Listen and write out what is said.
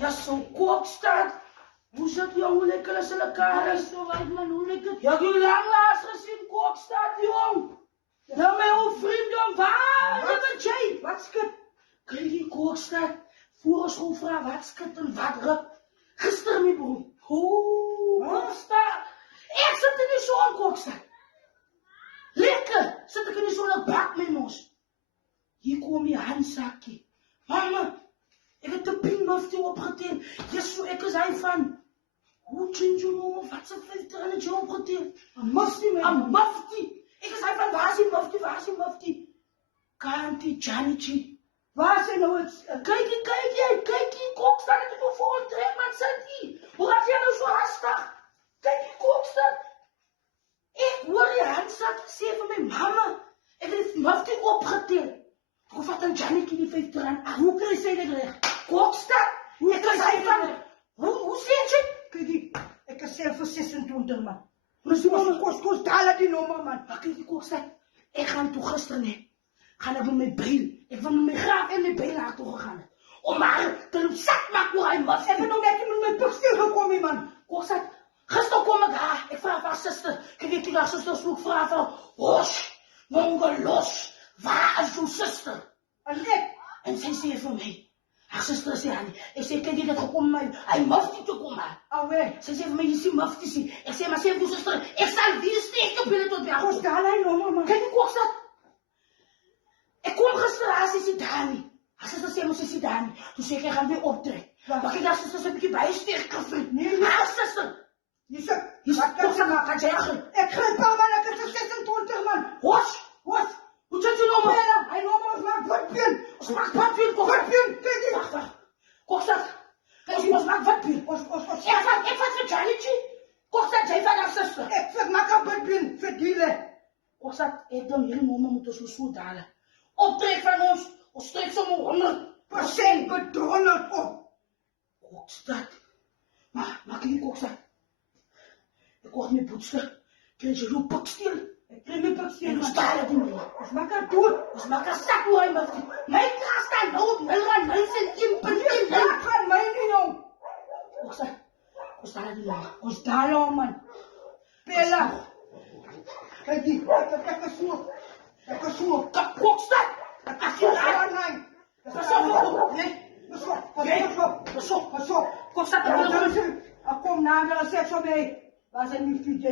Ja, zo'n Kokstad. Hoe zit jou, hoe lekker is hulle karas? Zo wat man, hoe lekker. Ja, ek het jou lang laas gesien, Kokstad, jong. Nou, my ou vriend, jong, waar wat jy? Wat skit? Kijk die Kokstad. Voor ons gewoon vragen, wat skit en wat ruk? Gister, my broer. Kokstad. Ek sit in die zon, Kokstad. Lekker, sit ek in die zon, ek bak my mos. Hier kom die handsakkie. Mama, ek het 'n pink mufti opgeteen. Jesu, ek is hy van. Hoe change jou noem? Wat se filter aan het jy opgeteen? 'n mufti, man. 'n mufti. Ek is hy van, waar is die mufti? Waar is die mufti? Kantie Janichi. Waar is hy nou? Kyk die Kokstad het jou voor trek, man, sit hier. Hoe gaat jy nou so hastig? Kyk die Kokstad. Ek hoor die handsak sê vir my mama, ek het die mufti opgeteen. Hoe vat dan Jannetjie die R50? Hoe kry sy dit reg? Kokstad? Ek is hy van. Hoe sê jy? Kyk, ek is self vir 26 man. Ons Kos daal die nommer man. Maar kyk die Kokstad. Ek gaan toe gister net. Gaan ek met my byl. Ek wil met my graaf en my byl na toe gegaan het. Om haar te loop sak maak oor hy mufti. Ek het nog net met my pikstil gekom, man. Kokstad, gister kom ek daar. Ek vraag vir haar suster. Kyk ek toe haar suster soek vraag vir haar. Hosh, mongelos. Waar is jou suster? En sy sê vir my, haar suster sê aan nie. Ek sê, kyk jy het gekom my, hy mufti toe kom maar. Sy sê vir my, jy sê mufti sê. Ek sê, maar sê vir jou suster, ek sal weer steek op julle tot by haar. Kos daal hy nommer man. Kyk die Kokstad. Ek kom gister, haar sê sy daar nie. Haar suster sê, sy sê daar nie. Toe sê ek gaan weer optrek. Maar kyk, haar suster sê, 'n bietjie baie sterk gevriend. Nee, haar suster. Wat kan sy maak? Kan jy agter? Ek gryp al man, ek is 26 man. Hosh. Hoe zit je nou? Hij noemt ons maar vatpien. Ons maakt vatpien, Vatpien, kijk eens. Wacht. Kokstad. Kijk, ons maakt vatpien. Ik vat voor Jannetjie. Kokstad, jij van haar zuster. Ik maak een vatpien, verdienen. Kokstad, ik dan hier mama moet ons zo dalen. Optrek van ons trekt zo'n 100% bedonderd op. Kokstad. Maar kijk, Kokstad. Ik word mijn poetster. Krijg je zo'n pikstil. Ik krijg mijn pikstil. En ons dalen die mee. Ons maak haar dood. Ons maak haar sak hoe hij mufti. Mijn klas staat nou op 0,0 Maak van mij niet, jong. Kokstad. Ons dalen die mee. Ons dalen, man. Pela. Kijk die, ek is so. Kokstad. Ek is so aan Pas op. Kokstad, Ek kom na, hulle sê vir my, waar is hy nie, VJ?